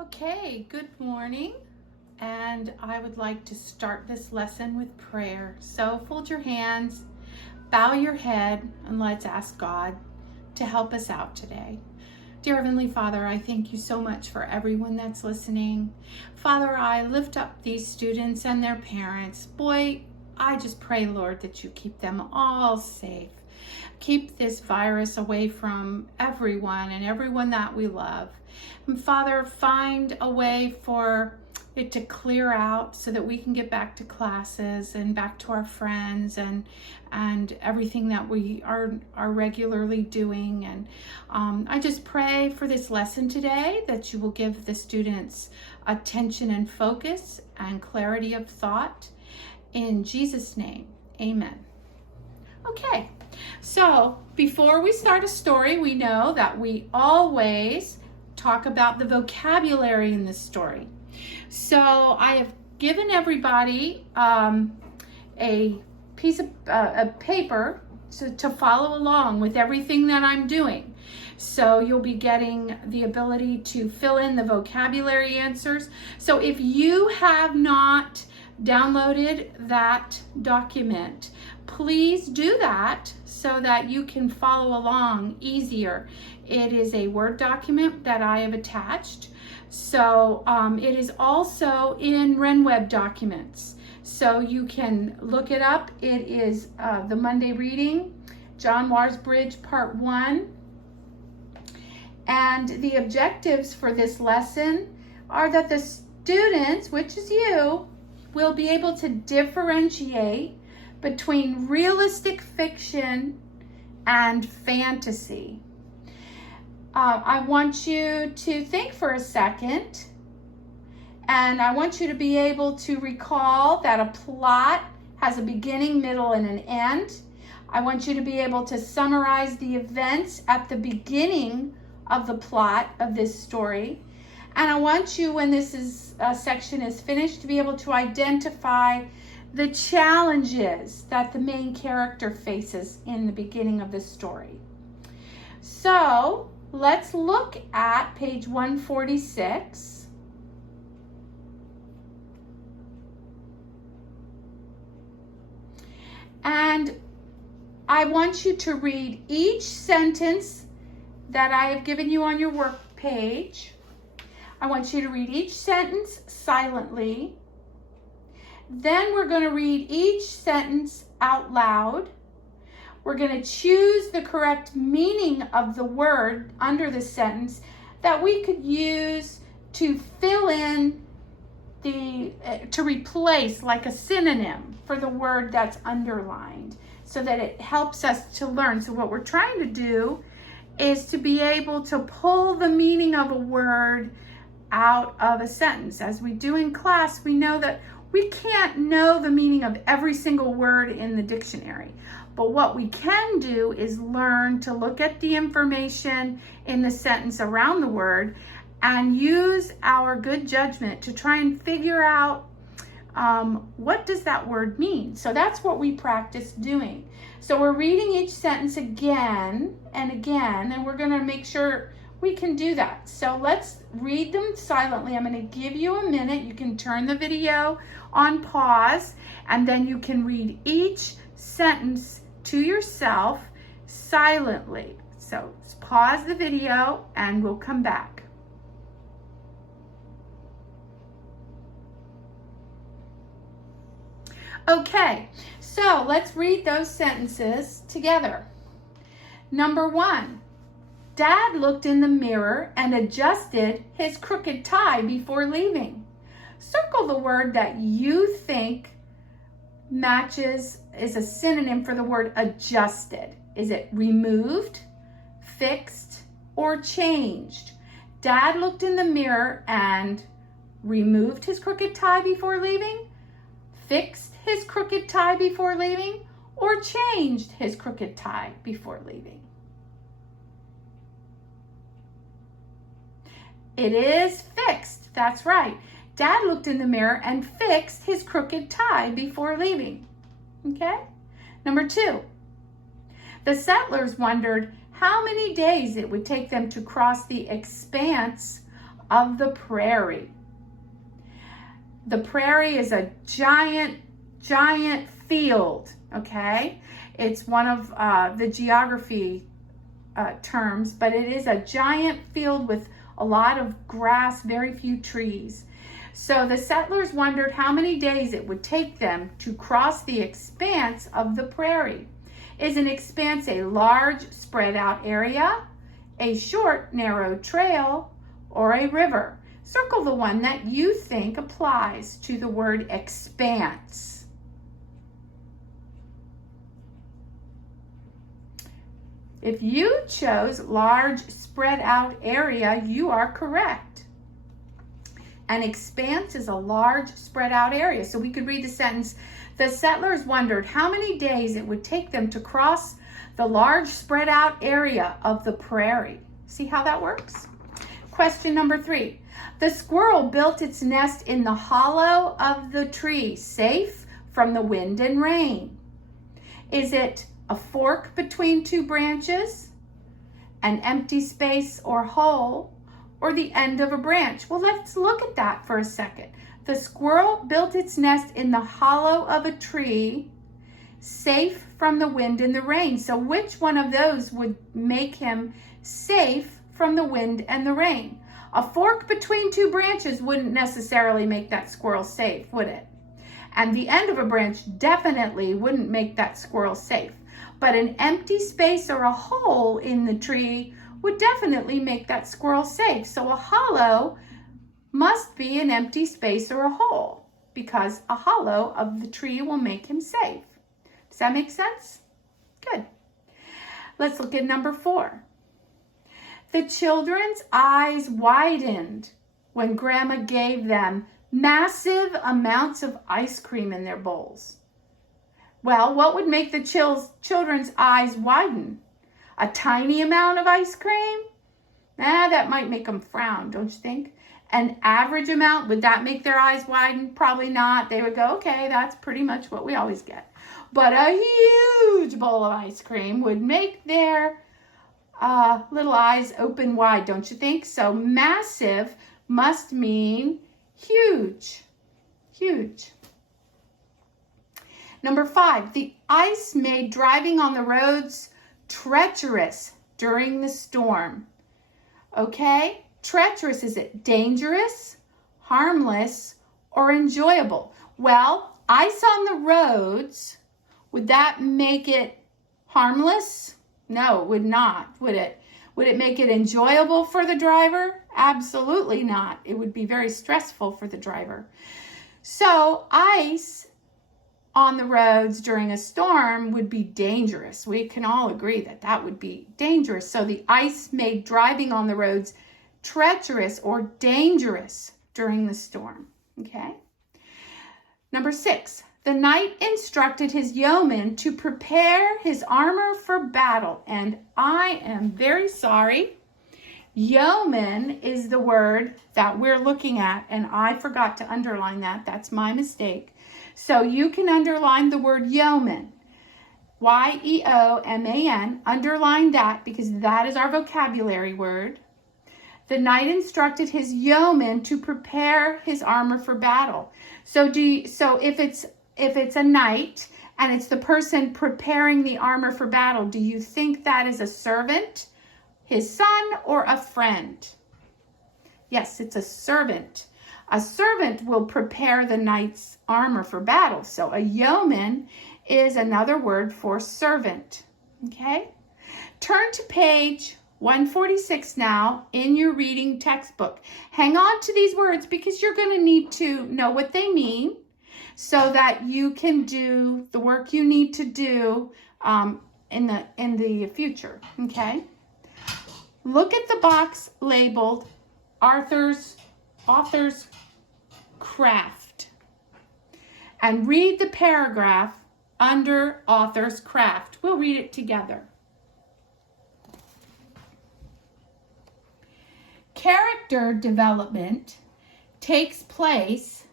Okay, good morning. And I would like to start this lesson with prayer. So fold your hands, bow your head, and let's ask God to help us out today. Dear Heavenly Father, I thank you so much for everyone that's listening. Father, I lift up these students and their parents. Boy, I just pray, Lord, that you keep them all safe. Keep this virus away from everyone and everyone that we love. And Father, find a way for it to clear out so that we can get back to classes and back to our friends and everything that we are regularly doing. And I just pray for this lesson today that you will give the students attention and focus and clarity of thought. In Jesus' name, amen. Okay, so before we start a story, we know that we always talk about the vocabulary in this story. So I have given everybody a piece of paper to follow along with everything that I'm doing. So you'll be getting the ability to fill in the vocabulary answers. So if you have not downloaded that document, please do that so that you can follow along easier. It is a Word document that I have attached. So it is also in RenWeb documents. So you can look it up. It is the Monday reading, Janwahrs Bridge Part 1. And the objectives for this lesson are that the students, which is you, will be able to differentiate between realistic fiction and fantasy. I want you to think for a second, and I want you to be able to recall that a plot has a beginning, middle, and an end. I want you to be able to summarize the events at the beginning of the plot of this story. And I want you, when this section is finished, to be able to identify the challenges that the main character faces in the beginning of the story. So let's look at page 146. And I want you to read each sentence that I have given you on your work page. I want you to read each sentence silently. Then we're going to read each sentence out loud. We're going to choose the correct meaning of the word under the sentence that we could use to fill in to replace like a synonym for the word that's underlined so that it helps us to learn. So what we're trying to do is to be able to pull the meaning of a word out of a sentence. As we do in class, we know that we can't know the meaning of every single word in the dictionary. But what we can do is learn to look at the information in the sentence around the word and use our good judgment to try and figure out what does that word mean. So that's what we practice doing. So we're reading each sentence again and again, and we're going to make sure we can do that. So let's read them silently. I'm going to give you a minute. You can turn the video on pause, and then you can read each sentence to yourself silently. So pause the video and we'll come back. Okay, so let's read those sentences together. Number 1. Dad looked in the mirror and adjusted his crooked tie before leaving. Circle the word that you think matches, is a synonym for the word adjusted. Is it removed, fixed, or changed? Dad looked in the mirror and removed his crooked tie before leaving, fixed his crooked tie before leaving, or changed his crooked tie before leaving. It is fixed. That's right. Dad looked in the mirror and fixed his crooked tie before leaving. Okay? Number 2. The settlers wondered how many days it would take them to cross the expanse of the prairie. The prairie is a giant field, okay? It's one of the geography terms, but it is a giant field with a lot of grass, very few trees. So the settlers wondered how many days it would take them to cross the expanse of the prairie. Is an expanse a large, spread out area, a short, narrow trail, or a river? Circle the one that you think applies to the word expanse. If you chose large, spread out area, you are correct. An expanse is a large, spread out area. So we could read the sentence, the settlers wondered how many days it would take them to cross the large, spread out area of the prairie. See how that works? Question number 3. The squirrel built its nest in the hollow of the tree, safe from the wind and rain. Is it a fork between two branches, an empty space or hole, or the end of a branch? Well, let's look at that for a second. The squirrel built its nest in the hollow of a tree, safe from the wind and the rain. So which one of those would make him safe from the wind and the rain? A fork between two branches wouldn't necessarily make that squirrel safe, would it? And the end of a branch definitely wouldn't make that squirrel safe. But an empty space or a hole in the tree would definitely make that squirrel safe. So a hollow must be an empty space or a hole, because a hollow of the tree will make him safe. Does that make sense? Good. Let's look at number 4. The children's eyes widened when Grandma gave them massive amounts of ice cream in their bowls. Well, what would make the children's eyes widen? A tiny amount of ice cream? That might make them frown, don't you think? An average amount, would that make their eyes widen? Probably not. They would go, okay, that's pretty much what we always get. But a huge bowl of ice cream would make their little eyes open wide, don't you think? So massive must mean huge, huge. Number 5, the ice made driving on the roads treacherous during the storm. Okay, treacherous, is it dangerous, harmless, or enjoyable? Well, ice on the roads, would that make it harmless? No, it would not, would it? Would it make it enjoyable for the driver? Absolutely not. It would be very stressful for the driver. So ice on the roads during a storm would be dangerous. We can all agree that that would be dangerous. So the ice made driving on the roads treacherous or dangerous during the storm. Okay. Number 6, the knight instructed his yeoman to prepare his armor for battle. And I am very sorry. Yeoman is the word that we're looking at, and I forgot to underline that. That's my mistake. So you can underline the word yeoman, Y-E-O-M-A-N, underline that because that is our vocabulary word. The knight instructed his yeoman to prepare his armor for battle. So if it's a knight and it's the person preparing the armor for battle, do you think that is a servant, his son, or a friend? Yes, it's a servant. A servant will prepare the knight's armor for battle. So a yeoman is another word for servant. Okay? Turn to page 146 now in your reading textbook. Hang on to these words because you're going to need to know what they mean so that you can do the work you need to do in the future. Okay? Look at the box labeled author's craft and read the paragraph under author's craft. We'll read it together. Character development takes place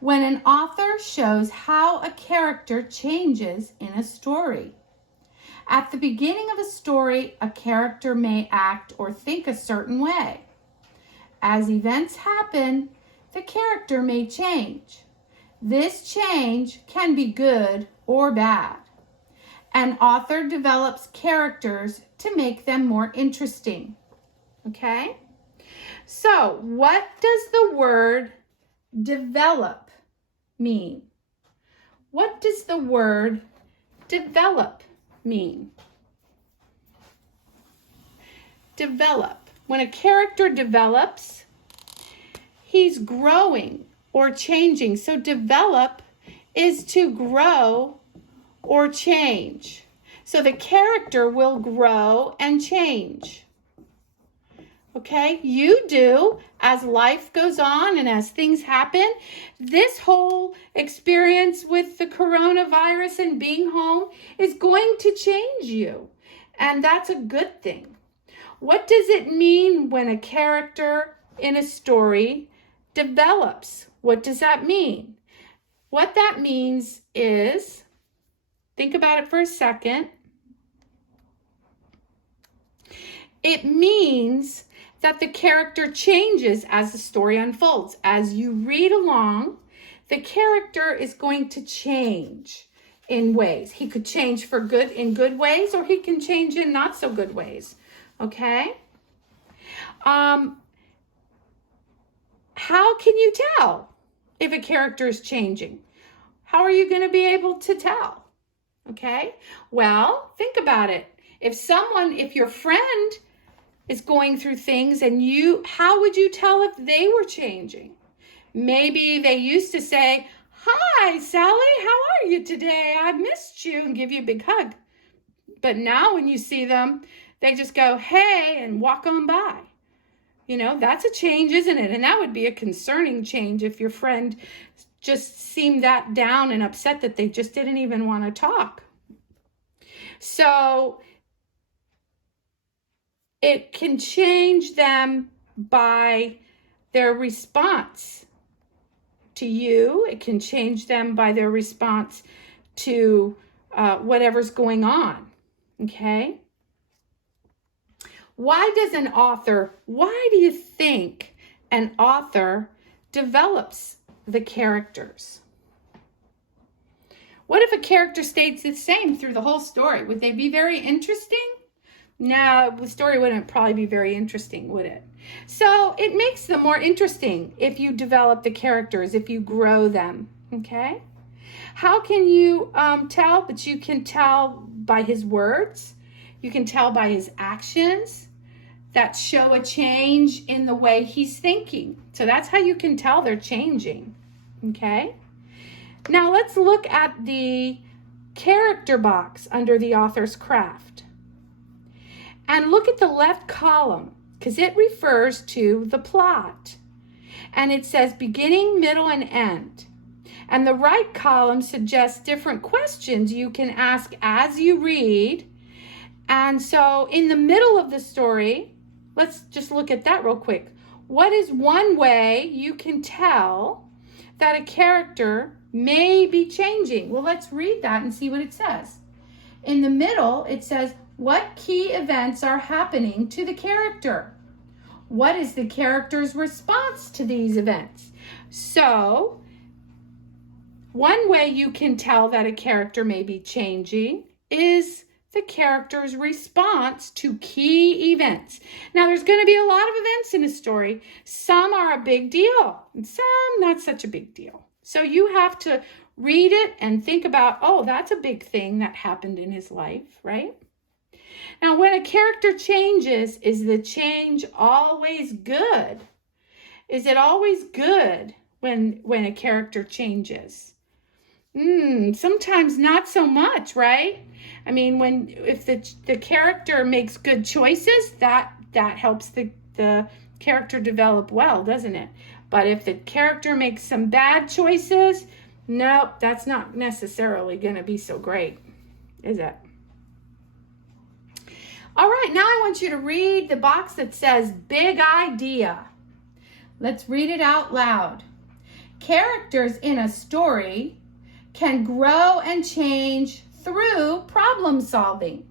when an author shows how a character changes in a story. At the beginning of a story, a character may act or think a certain way. As events happen, the character may change. This change can be good or bad. An author develops characters to make them more interesting. Okay? So, what does the word develop mean? What does the word develop mean? Develop. When a character develops, he's growing or changing. So develop is to grow or change. So the character will grow and change. Okay, you do as life goes on and as things happen. This whole experience with the coronavirus and being home is going to change you. And that's a good thing. What does it mean when a character in a story develops? What does that mean? What that means is, think about it for a second. It means that the character changes as the story unfolds. As you read along, the character is going to change in ways. He could change for good in good ways, or he can change in not so good ways. Okay? How can you tell if a character is changing? How are you going to be able to tell? Okay? Well, think about it. If your friend is going through things and how would you tell if they were changing? Maybe they used to say, "Hi, Sally, how are you today? I missed you," and give you a big hug. But now when you see them, they just go, "Hey," and walk on by. You know, that's a change, isn't it? And that would be a concerning change if your friend just seemed that down and upset that they just didn't even want to talk. So it can change them by their response to you. It can change them by their response to whatever's going on. Okay? Why do you think an author develops the characters? What if a character stays the same through the whole story? Would they be very interesting? No, the story wouldn't probably be very interesting, would it? So it makes them more interesting if you develop the characters, if you grow them, okay? How can you tell? But you can tell by his words. You can tell by his actions that show a change in the way he's thinking. So that's how you can tell they're changing, okay? Now let's look at the character box under the author's craft. And look at the left column, because it refers to the plot. And it says beginning, middle, and end. And the right column suggests different questions you can ask as you read. And so in the middle of the story, let's just look at that real quick. What is one way you can tell that a character may be changing? Well, let's read that and see what it says. In the middle, it says, what key events are happening to the character? What is the character's response to these events? So, one way you can tell that a character may be changing is the character's response to key events. Now, there's going to be a lot of events in a story. Some are a big deal, and some not such a big deal. So you have to read it and think about, oh, that's a big thing that happened in his life, right? Now, when a character changes, is the change always good? Is it always good when a character changes? Sometimes not so much, right? I mean, if the character makes good choices, that helps the character develop well, doesn't it? But if the character makes some bad choices, nope, that's not necessarily going to be so great, is it? All right, now I want you to read the box that says big idea. Let's read it out loud. Characters in a story can grow and change through problem solving.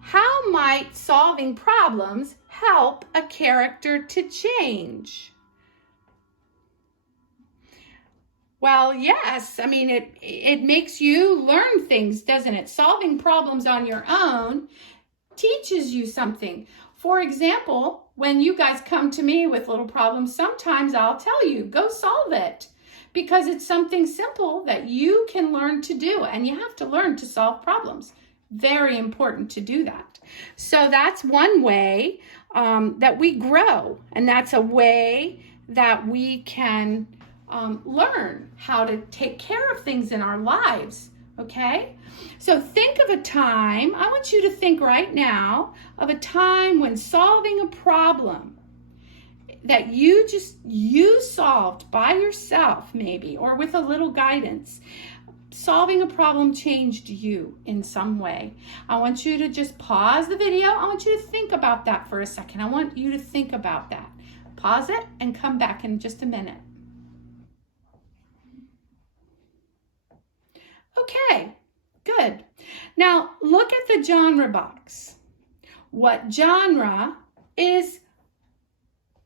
How might solving problems help a character to change? Well, yes. I mean, it makes you learn things, doesn't it? Solving problems on your own teaches you something. For example, when you guys come to me with little problems, sometimes I'll tell you, go solve it, because it's something simple that you can learn to do, and you have to learn to solve problems. Very important to do that. So that's one way that we grow, and that's a way that we can learn how to take care of things in our lives. Okay, so think of a time, I want you to think right now of a time when solving a problem that you solved by yourself maybe, or with a little guidance. Solving a problem changed you in some way. I want you to just pause the video. I want you to think about that for a second. I want you to think about that. Pause it and come back in just a minute. Okay, good. Now look at the genre box. What genre is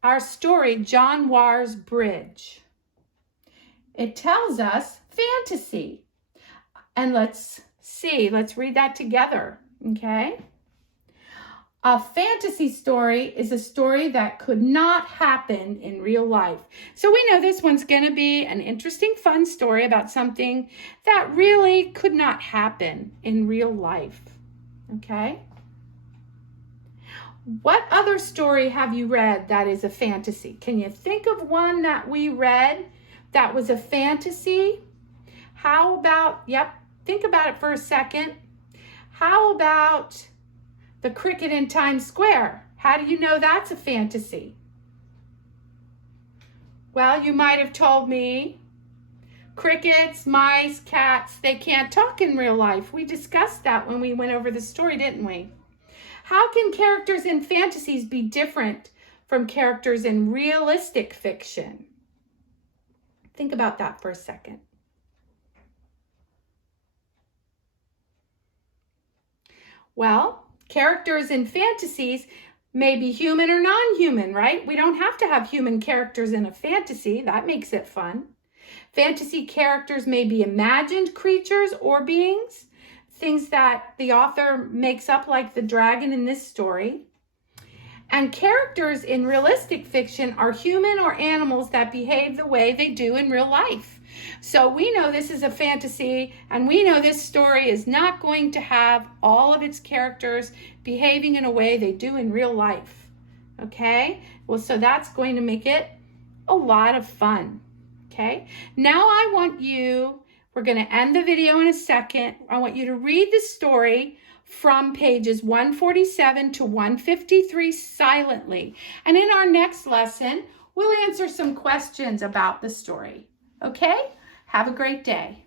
our story, Janwahrs Bridge? It tells us fantasy. And let's read that together, okay? A fantasy story is a story that could not happen in real life. So we know this one's going to be an interesting, fun story about something that really could not happen in real life, okay? What other story have you read that is a fantasy? Can you think of one that we read that was a fantasy? How about, think about it for a second. How about The Cricket in Times Square? How do you know that's a fantasy? Well, you might have told me crickets, mice, cats, they can't talk in real life. We discussed that when we went over the story, didn't we? How can characters in fantasies be different from characters in realistic fiction? Think about that for a second. Well, characters in fantasies may be human or non-human, right? We don't have to have human characters in a fantasy. That makes it fun. Fantasy characters may be imagined creatures or beings, things that the author makes up, like the dragon in this story. And characters in realistic fiction are human or animals that behave the way they do in real life. So we know this is a fantasy, and we know this story is not going to have all of its characters behaving in a way they do in real life. Okay? Well, so that's going to make it a lot of fun. Okay? Now we're going to end the video in a second. I want you to read the story from pages 147 to 153 silently. And in our next lesson, we'll answer some questions about the story. Okay? Have a great day.